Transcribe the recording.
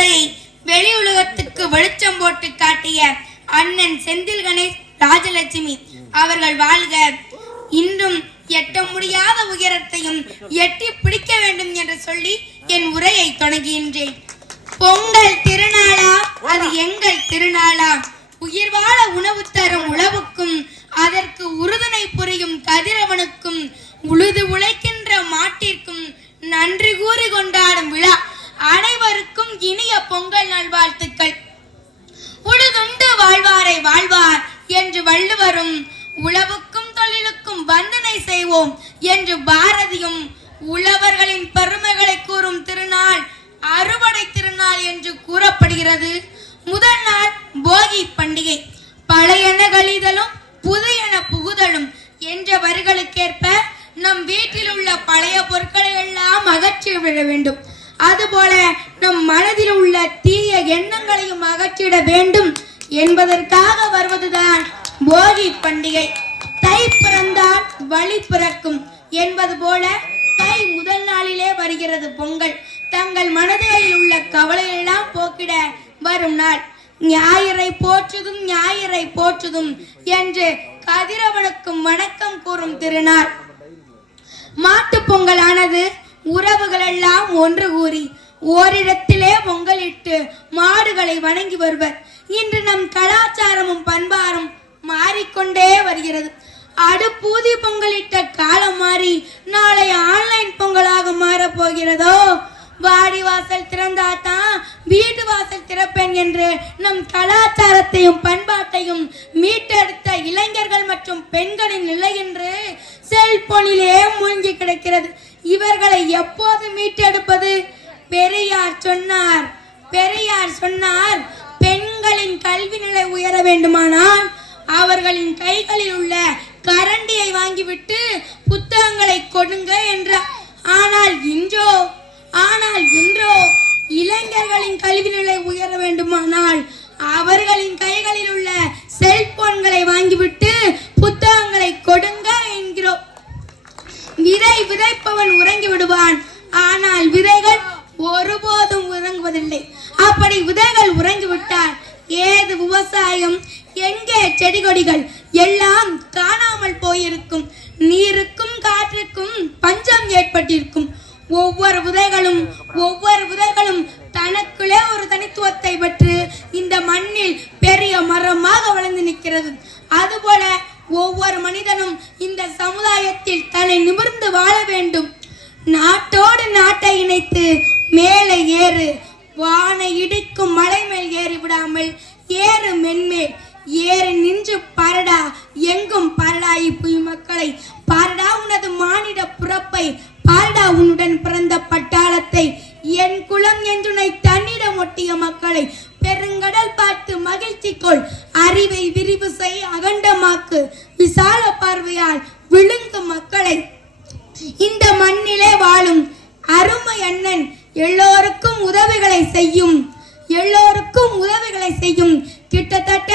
திசையை வெளி உலகத்துக்கு வெளிச்சம் போட்டு காட்டிய அண்ணன் செந்தில் கணேஷ் ராஜலட்சுமி அவர்கள் வாழ்க. இன்றும் எட்ட முடியாத உயரத்தையும் எட்டி பிடிக்க வேண்டும் என்று சொல்லி என் உரையை தொடங்குகின்றேன். பொங்கல் திருநாளா அது எங்கள் திருநாளா, உயிர் வாழ உணவு தரும் உழவுக்கும் அதற்கு உறுதுணை புரியும் கதிரவனுக்கும் உழுது உழைக்கின்ற மாட்டிற்கும் நன்றி கூறி கொண்டாடும் விழா. அனைவருக்கும் இனிய பொங்கல் நல்வாழ்த்துக்கள். உழுதுண்டு வாழ்வாரை வாழ்வார் என்று வள்ளுவரும், உழவுக்கும் தொழிலுக்கும் வந்தனை செய்வோம் என்று பாரதியும், உழவர்களின் பெருமைகளை கூறும் திருநாள் அறுவடை திருநாள் என்று கூறப்படுகிறது. முதல் நாள் போகி பண்டிகை. பழையன கழிதலும் புதியன புகுதலும் என்ற வரிகளுக்கேற்ப நம் வீட்டில் உள்ள பழைய பொருட்களை எல்லாம் அகற்றி விட வேண்டும். அதுபோல நம் மனதில் உள்ள தீய எண்ணங்களையும் அகற்றிட வேண்டும் என்பதற்காக வருவதுதான் போகி பண்டிகை. தை பிறந்தால் வழி பிறக்கும் என்பது போல தை முதல் நாளிலே வருகிறது பொங்கல். தங்கள் மனதில் உள்ள கவலையெல்லாம் போக்கிட வரும் நாள். ஞாயிறை போற்றுதும் ஞாயிறை போற்றுதும் என்று கதிரவனுக்கும் வணக்கம் கூறும் திருநாள். மாட்டு பொங்கலானது உறவுகள் எல்லாம் ஒன்று கூறி ஓரிடத்திலே பொங்கலிட்டு மாடுகளை வணங்கி வருவர். இன்று நம் கலாச்சாரமும் பண்பாரும் மாறிக்கொண்டே வருகிறது. அடுப்பூதி பொங்கலிட்ட காலம் மாறி நாளை ஆன்லைன் பொங்கலாக மாறப் போகிறதோ? வாடி வாசல் திறந்தாதான் வீட்டு வாசல் திறப்பேன் என்று நம் கலாச்சாரத்தையும் பண்பாட்டையும் மீட்டெடுத்த இளைஞர்கள் மற்றும் பெண்களின் நிலை என்று செல்போனிலே மூழ்கி கிடக்கிறது. இவர்களை எப்போது மீட்டெடுப்பது? பெரியார் சொன்னார் பெண்களின் கல்வி நிலை உயர வேண்டுமானால் அவர்களின் கைகளில் உள்ள கரண்டியை வாங்கிவிட்டு புத்தகங்களை கொடுங்க என்றார். ஆனால் இன்றோ இளைஞர்களின் கல்வி நிலை உயர வேண்டுமானால் அவர்களின் கைகளில் உள்ள செல்போன்களை வாங்கிவிட்டு புத்தகங்களை கொடுங்க என்கிறோம். விதை விதைப்பவன் உறங்கி விடுவான், ஆனால் விதைகள் ஒருபோதும் உறங்குவதில்லை. அப்படி விதைகள் உறங்கிவிட்டால் ஏது விவசாயம், எங்கே செடி கொடிகள் எல்லாம் காணாமல் போயிருக்கும். நீருக்கும் காற்றுக்கும் பஞ்சம் ஏற்பட்டிருக்கும். ஒவ்வொரு விதைகளும் தனக்குள்ளே ஒரு தனித்துவத்தை பெற்று இந்த மண்ணில் பெரிய மரமாக வளர்ந்து நிற்கிறது. அதுபோல ஒவ்வொரு மனிதனும் இந்த சமுதாயத்தில் தன்னை நிமிர்ந்து வாழ வேண்டும். நாட்டோடு நாட்டை இணைத்து மேலே ஏறு, வானை இடிக்கும் மலை மேல் ஏறி விடாமல் ஏறு மென்மேல் ஏறி நின்று பாரடா, எங்கும் பாரடாய் புய் மக்களை பாரடா உனது மானிட பிறப்பை, பாரடா உன்னுடன் பிறந்த பட்டாளத்தை, என் குலம் என்றுனை தன்னிடம் ஒட்டிய மக்களை பெருங்கடல் பார்த்து மகிழ்ச்சி கொள், அறிவை விரிவு செய் அகண்டமாக்கு, விசால பார்வையால் விழுங்கும் மக்களை. இந்த மண்ணிலே வாழும் அருமை அண்ணன் எல்லோருக்கும் உதவிகளை செய்யும் கிட்டத்தட்ட